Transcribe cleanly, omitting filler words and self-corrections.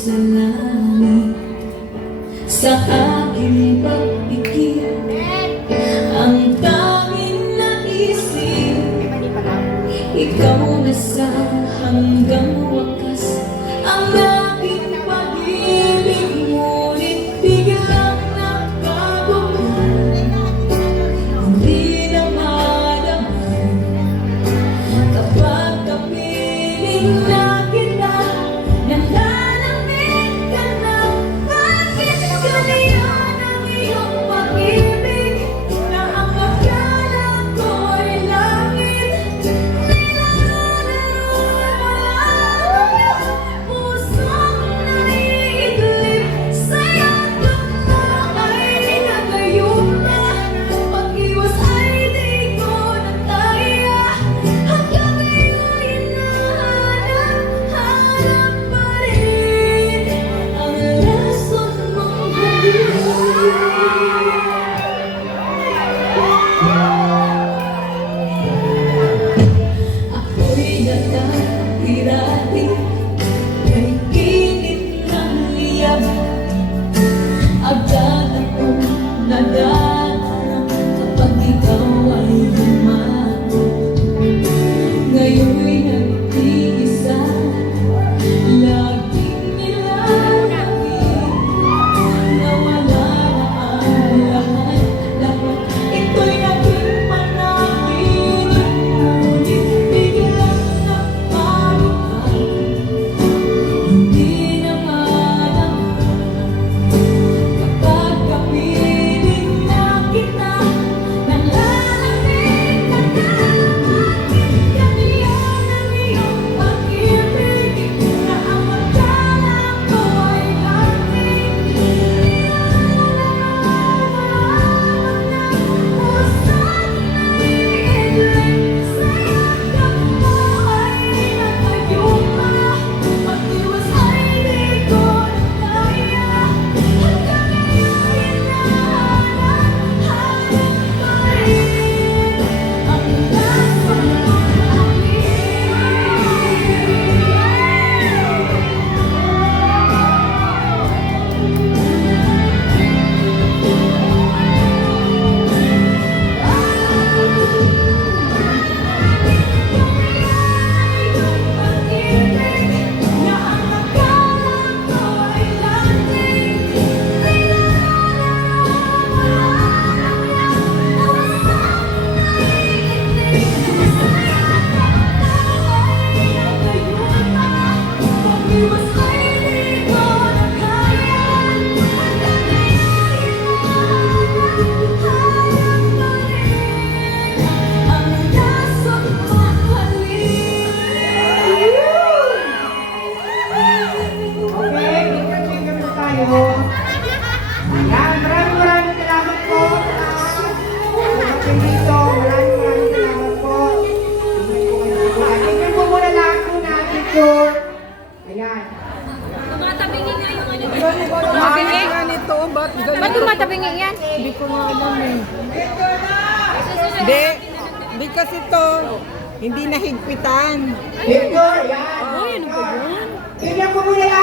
sa langit. Sa aking pagpikit, ang tanging naisip, ikaw na sa hanggang wakas. Ang aking pag-ibig, ngunit biglang nagkagulan. Hindi na malaman kapag kapiling na kita, nalalamig ka na. Bakit ganyan ang iyong pag-ibig, na ang akala ko'y langit? Nilalaro mo lang ang pusong naiidlip. Sa yakap mo ay nagayuma, pag-iwas ay di ko na kaya. Hanggang ngayon hinahanap-hanap pa rin ang lason mong ako'y natahirati kay init ng liyab. Agad akong nadaan kapag ikaw ay lumapit. Ngayon'y nag-iisa, laging nilalangin na wala na ang lahat. Ito'y naging panaginip, ngunit biglang nagpaluhan. Hindi na malaman kapag kapiling na kita, nalalamig ka na. Bakit ganyan ang iyong pag-ibig, na ang akala ko ay langit? Ayan, maraming salamat po sa dito. Maraming salamat po. Tingnan po muna lang po natin po. Ayan. Tumatabingi nga yung ano. Tumatabingi nga nito. Ba't tumatabingi yan? Hindi ko nga alam eh. Hindi kasi to. Hindi nahigpitan. Victor, ayan. Uy, ano ba yun? Tingnan po muna lang